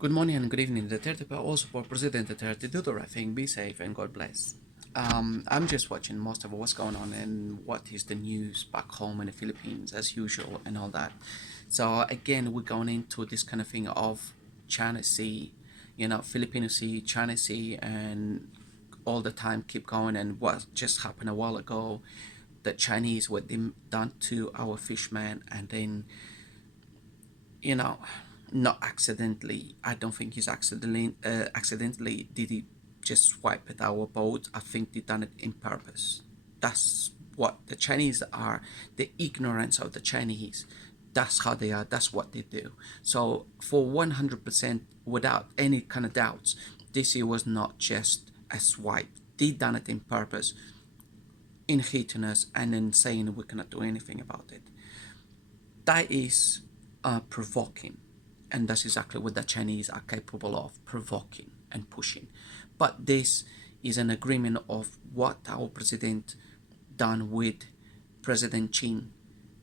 Good morning and good evening, Duterte, but also for President Duterte. Do the right thing, be safe, and God bless. I'm just watching most of what's going on and what is the news back home in the Philippines, as usual, and all that. So, again, we're going into this kind of thing of China Sea, Filipino Sea, China Sea, and all the time keep going. And what just happened a while ago, the Chinese, what they done to our fishermen, and then you know, not accidentally. I don't think he's accidentally did he just swipe at our boat. I think they done it in purpose. That's what the Chinese are. The ignorance of the Chinese. That's how they are. That's what they do. So for 100%, without any kind of doubts, this year was not just a swipe. They done it in purpose, in hitting us and then saying we cannot do anything about it. That is provoking. And that's exactly what the Chinese are capable of, provoking and pushing. But this is an agreement of what our president done with President Chin.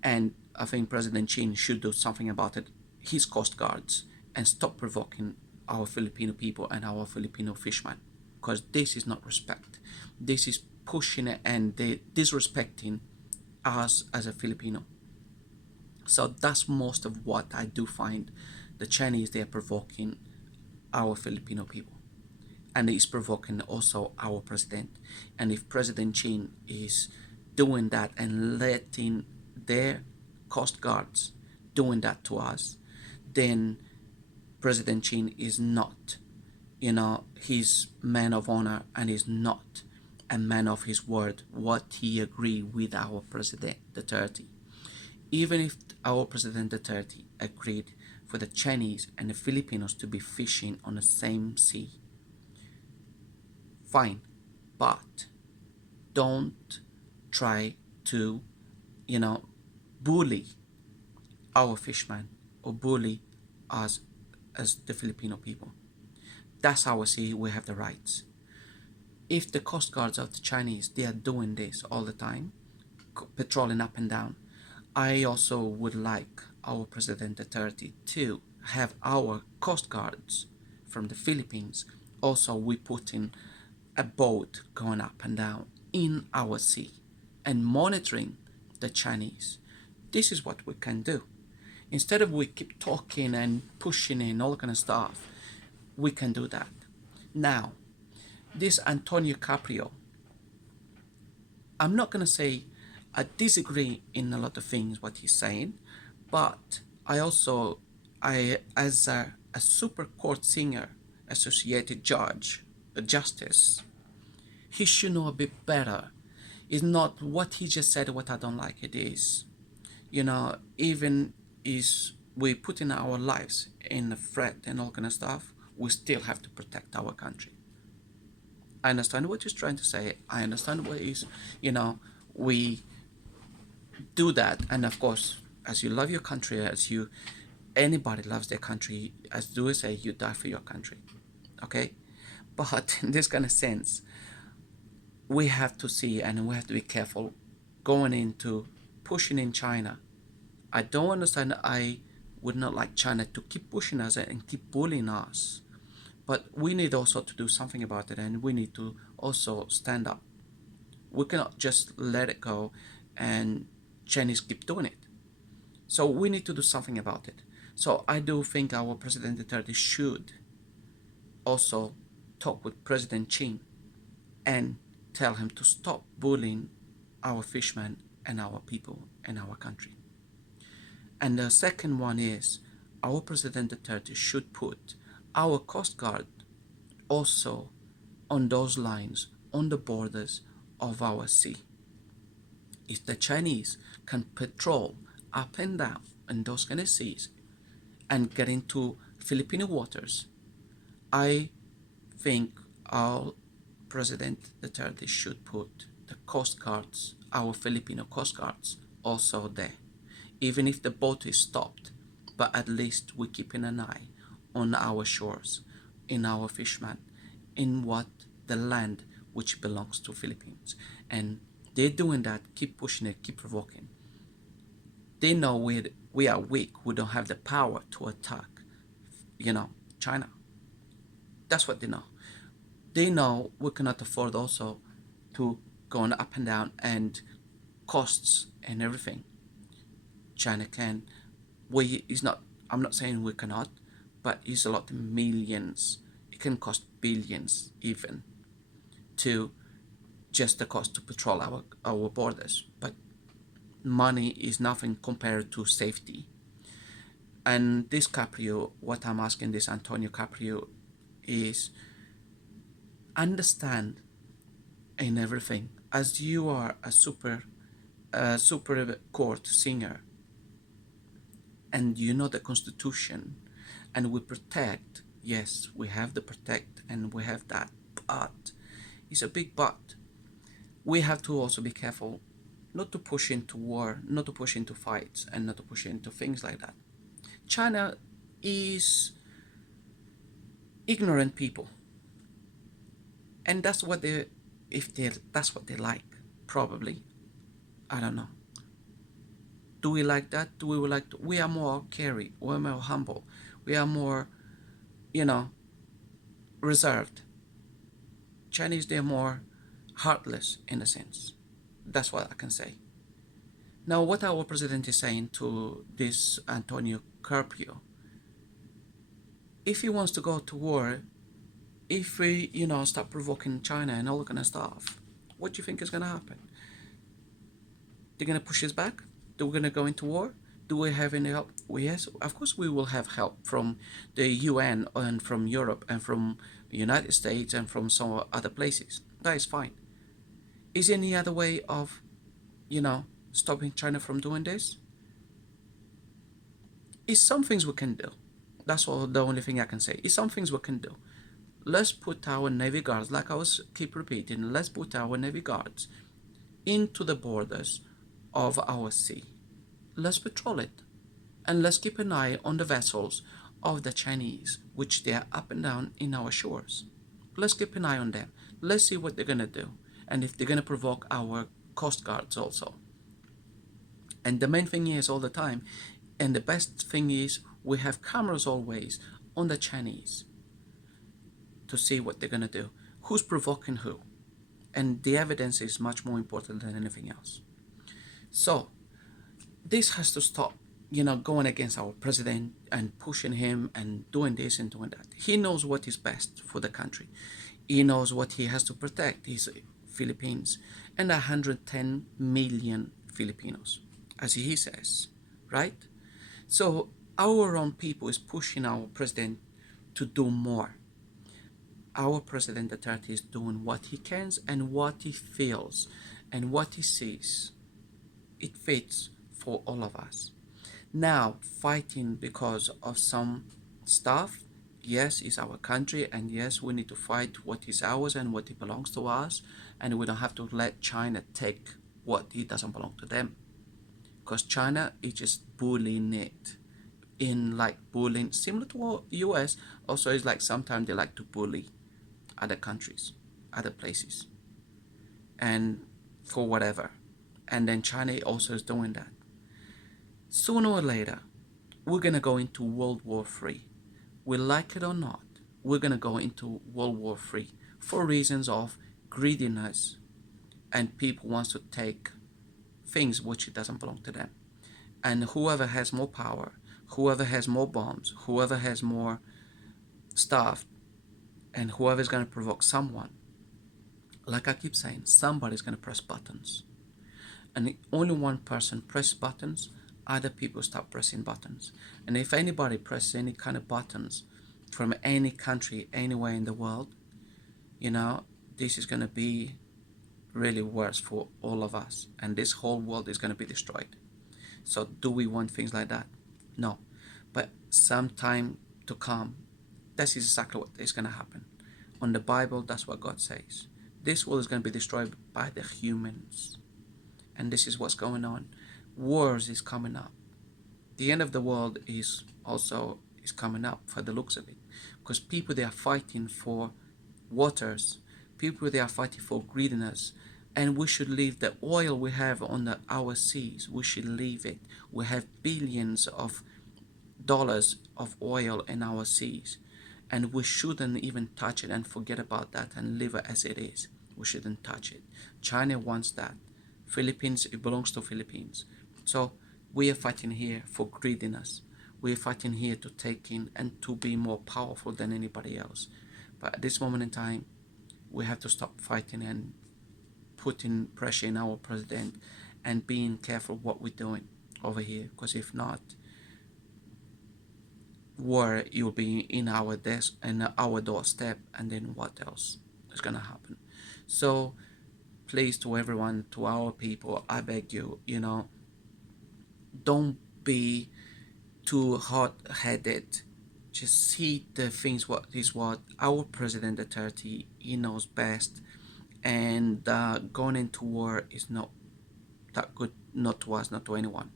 And I think President Chin should do something about it, his coast guards, and stop provoking our Filipino people and our Filipino fishermen. Because this is not respect. This is pushing it and they disrespecting us as a Filipino. So that's most of what I do find the Chinese, they are provoking our Filipino people. And it's provoking also our president. And if President Chin is doing that and letting their coast guards doing that to us, then President Chin is not, he's man of honor and is not a man of his word, what he agreed with our president, Duterte. Even if our President Duterte agreed for the Chinese and the Filipinos to be fishing on the same sea, fine, but don't try to, bully our fishermen or bully us as the Filipino people. That's our sea, we have the rights. If the coast guards of the Chinese, they are doing this all the time, patrolling up and down, I also would like our President Duterte to have our coast guards from the Philippines. Also, we put in a boat going up and down in our sea and monitoring the Chinese. This is what we can do. Instead of we keep talking and pushing and all kind of stuff, we can do that. Now, this Antonio Carpio, I'm not going to say I disagree in a lot of things what he's saying, but I as a super court singer, associated judge, a justice, he should know a bit better. It's not what he just said what I don't like it is. Even is we put in our lives in the threat and all kind of stuff, we still have to protect our country. I understand what he's trying to say. I understand what he's, we do that. And of course, as you love your country, as you, anybody loves their country, as do say, you die for your country. Okay? But in this kind of sense, we have to see and we have to be careful going into pushing in China. I don't understand. I would not like China to keep pushing us and keep bullying us. But we need also to do something about it and we need to also stand up. We cannot just let it go and Chinese keep doing it. So we need to do something about it. So I do think our President Duterte should also talk with President Chin and tell him to stop bullying our fishermen and our people and our country. And the second one is our President Duterte should put our Coast Guard also on those lines, on the borders of our sea. If the Chinese can patrol up and down in those kind of seas and get into Filipino waters, I think our President Duterte should put the Coast Guards, our Filipino Coast Guards, also there. Even if the boat is stopped, but at least we're keeping an eye on our shores, in our fishermen, in what the land which belongs to Philippines. And they're doing that, keep pushing it, keep provoking. They know we are weak, we don't have the power to attack, China. That's what they know. They know we cannot afford also to go on up and down and costs and everything. China can. We is not. I'm not saying we cannot, but it's a lot of millions. It can cost billions even to just the cost to patrol our borders. But money is nothing compared to safety. And this Carpio, what I'm asking this Antonio Carpio is understand in everything. As you are a super court singer, and you know the Constitution, and we protect. Yes, we have the protect, and we have that, but it's a big but. We have to also be careful not to push into war, not to push into fights, and not to push into things like that. China is ignorant people, and that's what they, if they, that's what they like, probably. I don't know. Do we like that? Do we like? We are more caring. We're more humble. We are more, you know, reserved. Chinese, they're more heartless in a sense. That's what I can say. Now, what our president is saying to this Antonio Carpio, if he wants to go to war, if we, start provoking China and all that kind of stuff, what do you think is going to happen? They're going to push us back? We're going to go into war? Do we have any help? Well, yes, of course we will have help from the UN and from Europe and from the United States and from some other places. That is fine. Is there any other way of, stopping China from doing this? It's some things we can do. That's all. The only thing I can say. It's some things we can do. Let's put our Navy guards, like I was keep repeating, let's put our Navy guards into the borders of our sea. Let's patrol it. And let's keep an eye on the vessels of the Chinese, which they are up and down in our shores. Let's keep an eye on them. Let's see what they're going to do. And if they're going to provoke our coast guards also. And the main thing is all the time, and the best thing is we have cameras always on the Chinese to see what they're going to do. Who's provoking who? And the evidence is much more important than anything else. So this has to stop, going against our president and pushing him and doing this and doing that. He knows what is best for the country. He knows what he has to protect, his Philippines and 110 million Filipinos, as he says, right? So our own people is pushing our president to do more. Our president DUTERTE is doing what he can and what he feels and what he sees. It fits for all of us. Now, fighting because of some stuff, yes, it's our country, and yes, we need to fight what is ours and what it belongs to us, and we don't have to let China take what it doesn't belong to them. Because China is just bullying it in like bullying, similar to what US, also is like sometimes they like to bully other countries, other places, and for whatever. And then China also is doing that. Sooner or later, we're going to go into World War III. We like it or not, we're going to go into World War III for reasons of greediness, and people wants to take things which it doesn't belong to them. And whoever has more power, whoever has more bombs, whoever has more stuff, and whoever is going to provoke someone, like I keep saying, somebody's going to press buttons. And only one person presses buttons, other people start pressing buttons. And if anybody presses any kind of buttons from any country, anywhere in the world, this is going to be really worse for all of us. And this whole world is going to be destroyed. So do we want things like that? No. But sometime to come, this is exactly what is going to happen. On the Bible, that's what God says. This world is going to be destroyed by the humans. And this is what's going on. Wars is coming up. The end of the world is coming up for the looks of it. Because people, they are fighting for waters. People, they are fighting for greediness. And we should leave the oil we have on our seas. We should leave it. We have billions of dollars of oil in our seas. and we shouldn't even touch it and forget about that and leave it as it is. We shouldn't touch it. China wants that. Philippines, it belongs to Philippines. So we are fighting here for greediness. We are fighting here to take in and to be more powerful than anybody else. But at this moment in time, we have to stop fighting and putting pressure in our president and being careful what we're doing over here. Because if not, war, you'll be in our desk and our doorstep, and then what else is gonna happen? So please, to everyone, to our people, I beg you, don't be too hot-headed. Just see the things what is what our president Duterte, he knows best, and going into war is not that good, not to us, not to anyone.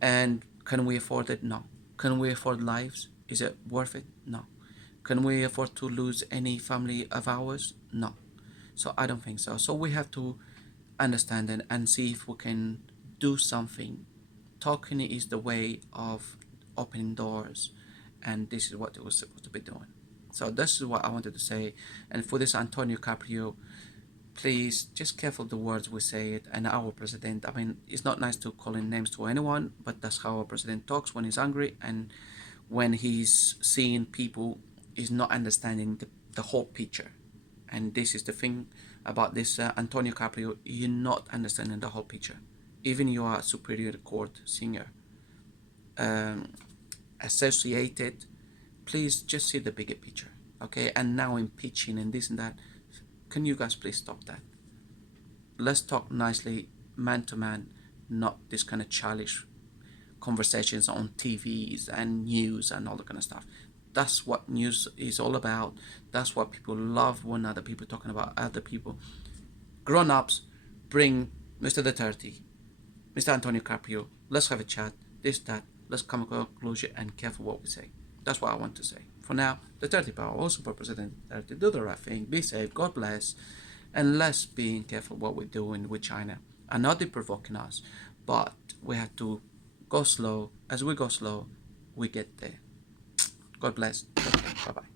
And can we afford it? No. Can we afford lives? Is it worth it? No. Can we afford to lose any family of ours? No. So I don't think so. So we have to understand and see if we can do something. Talking is the way of opening doors, and this is what it was supposed to be doing. So this is what I wanted to say. And for this Antonio Carpio, please just careful the words we say it. And our president, I mean, it's not nice to call in names to anyone, but that's how our president talks when he's angry, and when he's seeing people, he's not understanding the whole picture. And this is the thing about this Antonio Carpio, you're not understanding the whole picture. Even you are a superior court singer, associated, please just see the bigger picture, okay? And now impeaching and this and that, can you guys please stop that? Let's talk nicely, man to man, not this kind of childish conversations on TVs and news and all that kind of stuff. That's what news is all about. That's what people love when other people talking about other people. Grown-ups, bring Mr. Duterte, Mr. Antonio Carpio, let's have a chat, this, that, let's come to a conclusion and careful what we say. That's what I want to say. For now, Duterte power, also for President Duterte, do the right thing, be safe, God bless, and let's be careful what we're doing with China. And not they provoking us, but we have to go slow. As we go slow, we get there. God bless. Okay, bye-bye.